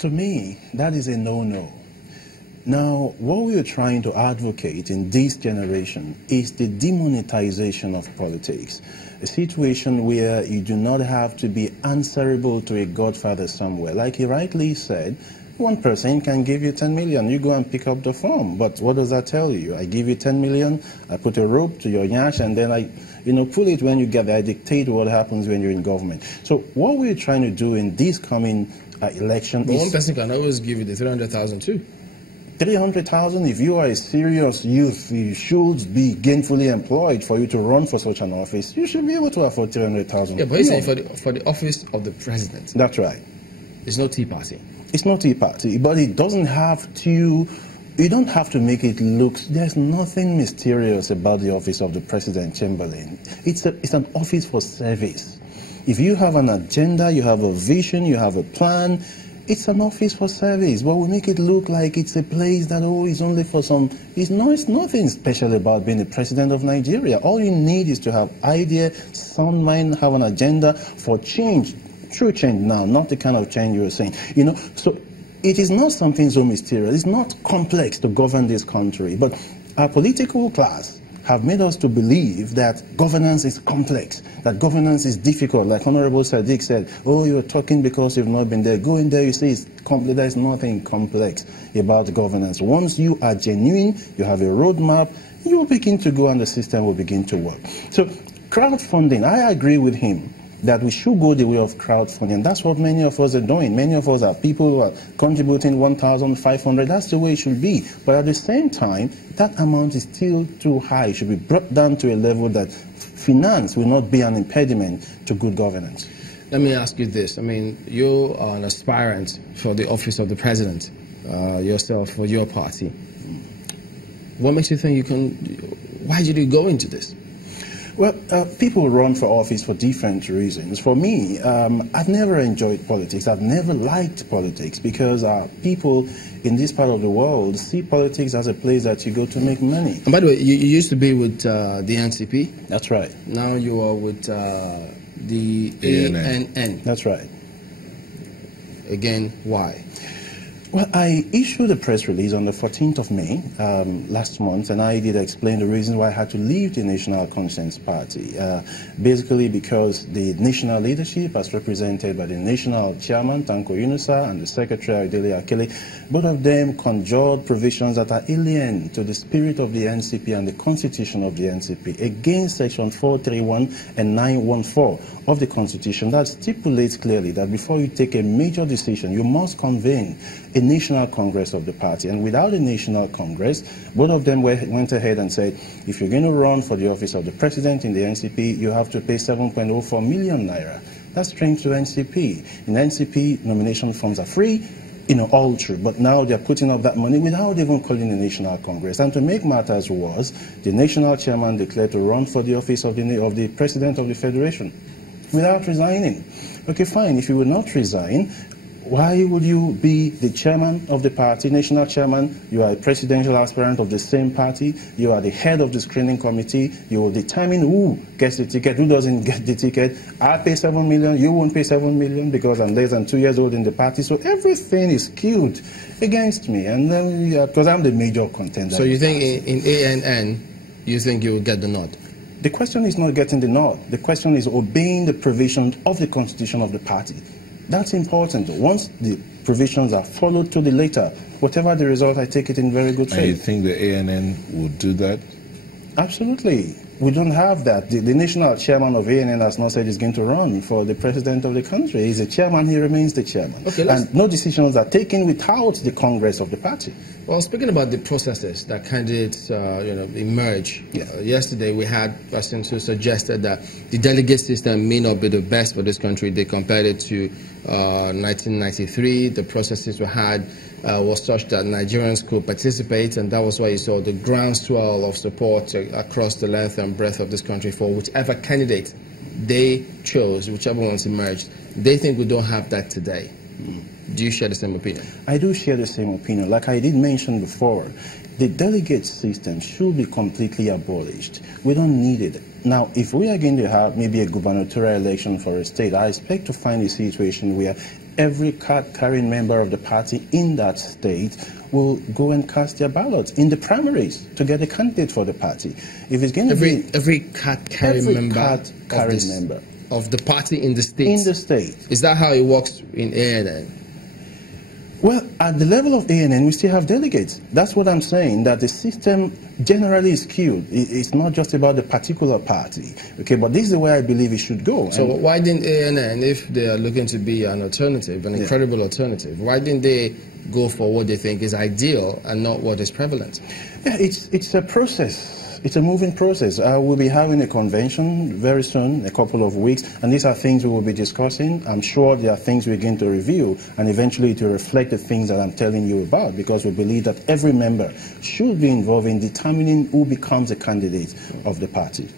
To me, that is a no-no. Now, what we are trying to advocate in this generation is the demonetization of politics, a situation where you do not have to be answerable to a godfather somewhere. Like he rightly said, one person can give you 10 million, you go and pick up the form. But what does that tell you? I give you 10 million, I put a rope to your nyash, and then I pull it when you get there. I dictate what happens when you're in government. So what we're trying to do in this coming election but is... one person can always give you the 300,000 too. 300,000, if you are a serious youth, you should be gainfully employed for you to run for such an office. You should be able to afford 300,000. Yeah, but he's saying for the office of the president. That's right. It's no Tea Party. It's not Tea Party, but it doesn't have to, you don't have to make it look, there's nothing mysterious about the office of the President Chamberlain. It's an office for service. If you have an agenda, you have a vision, you have a plan, it's an office for service, but we make it look like it's a place that, it's only for some... It's nothing special about being the president of Nigeria. All you need is to have idea, sound mind, have an agenda for change. True change now, not the kind of change you were saying. So it is not something so mysterious. It's not complex to govern this country, but our political class have made us to believe that governance is complex, that governance is difficult. Like Honorable Sadiq said, you're talking because you've not been there. Go in there, you see it's complex. There's nothing complex about governance. Once you are genuine, you have a roadmap, you will begin to go and the system will begin to work. So crowdfunding, I agree with him that we should go the way of crowdfunding. That's what many of us are doing. Many of us are people who are contributing 1,500. That's the way it should be. But at the same time, that amount is still too high. It should be brought down to a level that finance will not be an impediment to good governance. Let me ask you this. I mean, you are an aspirant for the office of the president, yourself, for your party. What makes you think you can... Why did you go into this? Well, people run for office for different reasons. For me, I've never enjoyed politics. I've never liked politics because people in this part of the world see politics as a place that you go to make money. And by the way, you used to be with the NCP. That's right. Now you are with the ANN. That's right. Again, why? Well, I issued a press release on the 14th of May last month, and I did explain the reason why I had to leave the National Conscience Party. Basically because the national leadership, as represented by the national chairman, Tanko Yunusa, and the secretary, Delegate Akele, both of them conjured provisions that are alien to the spirit of the NCP and the constitution of the NCP against Section 431 and 914 of the Constitution. That stipulates clearly that before you take a major decision, you must convene a national congress of the party. And without a national congress, both of them went ahead and said, if you're going to run for the office of the president in the NCP, you have to pay 7.04 million naira. That's strange to NCP. In NCP, nomination forms are free, all true. But now they're putting up that money without even calling a national congress. And to make matters worse, the national chairman declared to run for the office of the president of the federation without resigning. Okay, fine. If you will not resign, why would you be the chairman of the party, national chairman? You are a presidential aspirant of the same party. You are the head of the screening committee. You will determine who gets the ticket, who doesn't get the ticket. I pay 7 million, you won't pay 7 million because I'm less than 2 years old in the party. So everything is skewed against me, and then because I'm the major contender. So you think in ANN, you think you will get the nod? The question is not getting the nod. The question is obeying the provisions of the constitution of the party. That's important. Once the provisions are followed to the letter, whatever the result, I take it in very good faith. And you think the ANN would do that? Absolutely. We don't have that. The national chairman of ANN has not said he's going to run for the president of the country. He's a chairman, he remains the chairman. Okay, and no decisions are taken without the congress of the party. Well, speaking about the processes that candidates emerge, yesterday we had persons who suggested that the delegate system may not be the best for this country. They compared it to 1993. The processes we had was such that Nigerians could participate, and that was why you saw the groundswell of support across the length and breadth of this country for whichever candidate they chose, whichever ones emerged. They think we don't have that today. Do you share the same opinion? I do share the same opinion. Like I did mention before, the delegate system should be completely abolished. We don't need it. Now, if we are going to have maybe a gubernatorial election for a state, I expect to find a situation where every card-carrying member of the party in that state will go and cast their ballots in the primaries to get a candidate for the party. If it's going to be every card-carrying member of the party in the state. In the state. Is that how it works in ANN? Well, at the level of ANN, we still have delegates. That's what I'm saying, that the system generally is skewed. It's not just about the particular party, okay, but this is the way I believe it should go. So why didn't ANN, if they are looking to be an alternative, an incredible alternative, why didn't they go for what they think is ideal and not what is prevalent? Yeah, it's a process. It's a moving process. We'll be having a convention very soon, a couple of weeks, and these are things we will be discussing. I'm sure there are things we're going to review, and eventually to reflect the things that I'm telling you about, because we believe that every member should be involved in determining who becomes a candidate of the party.